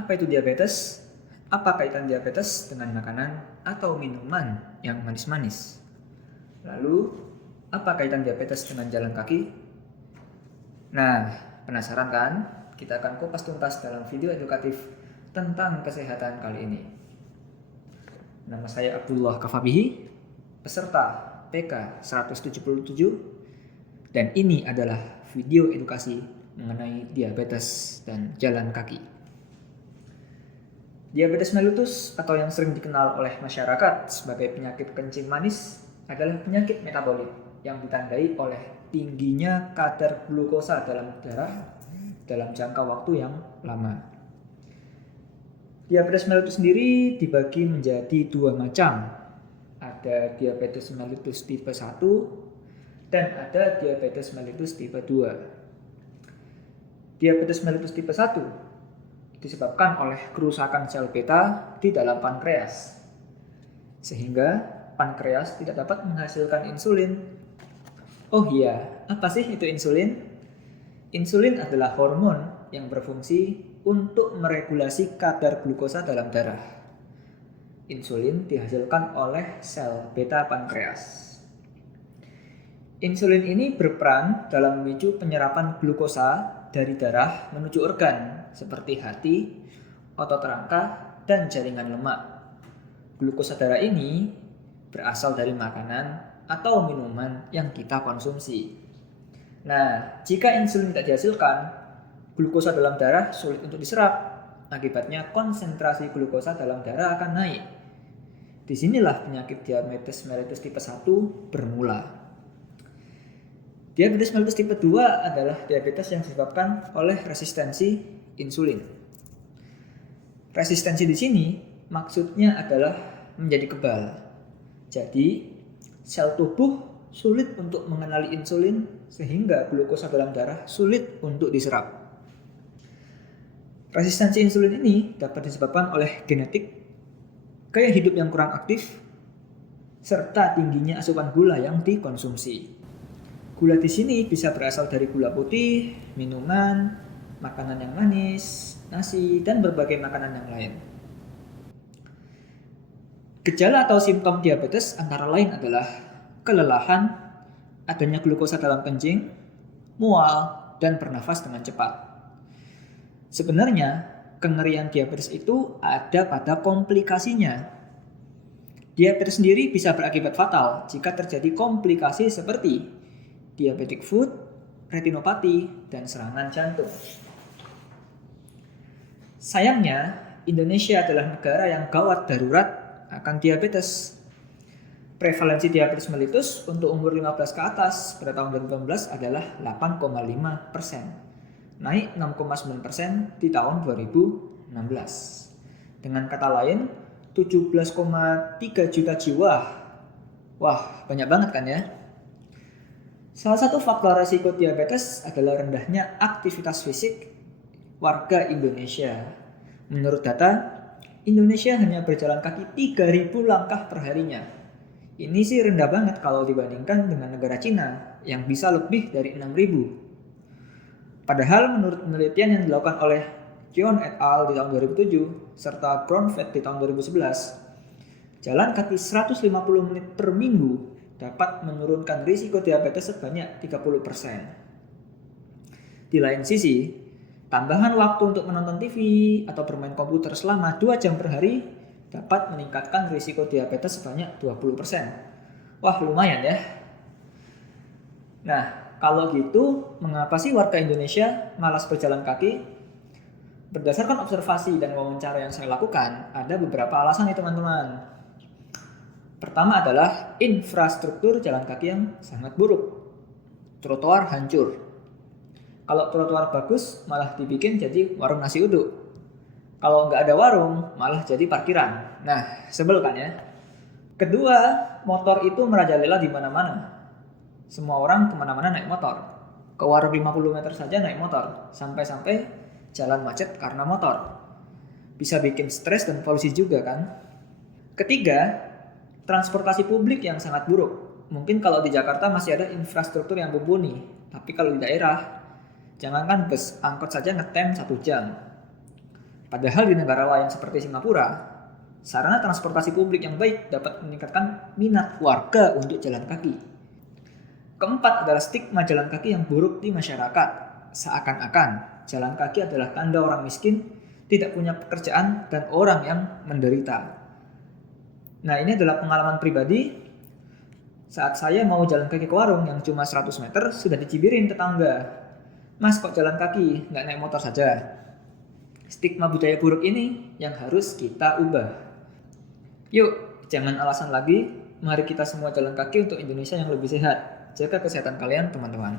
Apa itu diabetes? Apa kaitan diabetes dengan makanan atau minuman yang manis-manis? Lalu, apa kaitan diabetes dengan jalan kaki? Nah, penasaran kan? Kita akan kupas tuntas dalam video edukatif tentang kesehatan kali ini. Nama saya Abdullah Kafabihi, peserta PK 177, dan ini adalah video edukasi mengenai diabetes dan jalan kaki. Diabetes mellitus atau yang sering dikenal oleh masyarakat sebagai penyakit kencing manis adalah penyakit metabolik yang ditandai oleh tingginya kadar glukosa dalam darah dalam jangka waktu yang lama. Diabetes mellitus sendiri dibagi menjadi dua macam. Ada diabetes mellitus tipe 1 dan ada diabetes mellitus tipe 2. Diabetes mellitus tipe 1 disebabkan oleh kerusakan sel beta di dalam pankreas, sehingga pankreas tidak dapat menghasilkan insulin. Oh iya, apa sih itu insulin? Insulin adalah hormon yang berfungsi untuk meregulasi kadar glukosa dalam darah. Insulin dihasilkan oleh sel beta pankreas. Insulin ini berperan dalam memicu penyerapan glukosa dari darah menuju organ seperti hati, otot rangka, dan jaringan lemak. Glukosa darah ini berasal dari makanan atau minuman yang kita konsumsi. Nah, jika insulin tidak dihasilkan, glukosa dalam darah sulit untuk diserap. Akibatnya konsentrasi glukosa dalam darah akan naik. Disinilah penyakit diabetes mellitus tipe 1 bermula. Diabetes mellitus tipe 2 adalah diabetes yang disebabkan oleh resistensi insulin. Resistensi di sini maksudnya adalah menjadi kebal. Jadi, sel tubuh sulit untuk mengenali insulin sehingga glukosa dalam darah sulit untuk diserap. Resistensi insulin ini dapat disebabkan oleh genetik, gaya hidup yang kurang aktif, serta tingginya asupan gula yang dikonsumsi. Gula di sini bisa berasal dari gula putih, minuman, makanan yang manis, nasi, dan berbagai makanan yang lain. Gejala atau simptom diabetes antara lain adalah kelelahan, adanya glukosa dalam kencing, mual, dan bernafas dengan cepat. Sebenarnya, kengerian diabetes itu ada pada komplikasinya. Diabetes sendiri bisa berakibat fatal jika terjadi komplikasi seperti diabetic foot, retinopati, dan serangan jantung. Sayangnya, Indonesia adalah negara yang gawat darurat akan diabetes. Prevalensi diabetes mellitus untuk umur 15 ke atas pada tahun 2018 adalah 8,5%, naik 6,9% di tahun 2016. Dengan kata lain, 17,3 juta jiwa. Wah, banyak banget kan ya? Salah satu faktor risiko diabetes adalah rendahnya aktivitas fisik warga Indonesia. Menurut data, Indonesia hanya berjalan kaki 3.000 langkah perharinya. Ini sih rendah banget kalau dibandingkan dengan negara Cina yang bisa lebih dari 6.000. Padahal menurut penelitian yang dilakukan oleh John et al. Di tahun 2007 serta Brownfeld di tahun 2011, jalan kaki 150 menit per minggu dapat menurunkan risiko diabetes sebanyak 30%. Di lain sisi, tambahan waktu untuk menonton TV atau bermain komputer selama 2 jam per hari dapat meningkatkan risiko diabetes sebanyak 20%. Wah, lumayan ya. Nah, kalau gitu, mengapa sih warga Indonesia malas berjalan kaki? Berdasarkan observasi dan wawancara yang saya lakukan, ada beberapa alasan nih teman-teman. Pertama adalah infrastruktur jalan kaki yang sangat buruk. Trotoar hancur. Kalau trotoar bagus, malah dibikin jadi warung nasi uduk. Kalau nggak ada warung, malah jadi parkiran. Nah, sebel kan ya? Kedua, motor itu merajalela di mana-mana. Semua orang kemana-mana naik motor. Ke warung 50 meter saja naik motor. Sampai-sampai jalan macet karena motor. Bisa bikin stres dan polusi juga kan? Ketiga, transportasi publik yang sangat buruk. Mungkin kalau di Jakarta masih ada infrastruktur yang mumpuni, tapi kalau di daerah, jangankan bus, angkot saja ngetem 1 jam. Padahal di negara lain seperti Singapura, sarana transportasi publik yang baik dapat meningkatkan minat warga untuk jalan kaki. Keempat adalah stigma jalan kaki yang buruk di masyarakat. Seakan-akan jalan kaki adalah tanda orang miskin, tidak punya pekerjaan, dan orang yang menderita. Nah, ini adalah pengalaman pribadi. Saat saya mau jalan kaki ke warung yang cuma 100 meter, sudah dicibirin tetangga. Mas, kok jalan kaki, nggak naik motor saja? Stigma budaya buruk ini yang harus kita ubah. Yuk, jangan alasan lagi. Mari kita semua jalan kaki untuk Indonesia yang lebih sehat. Jaga kesehatan kalian, teman-teman.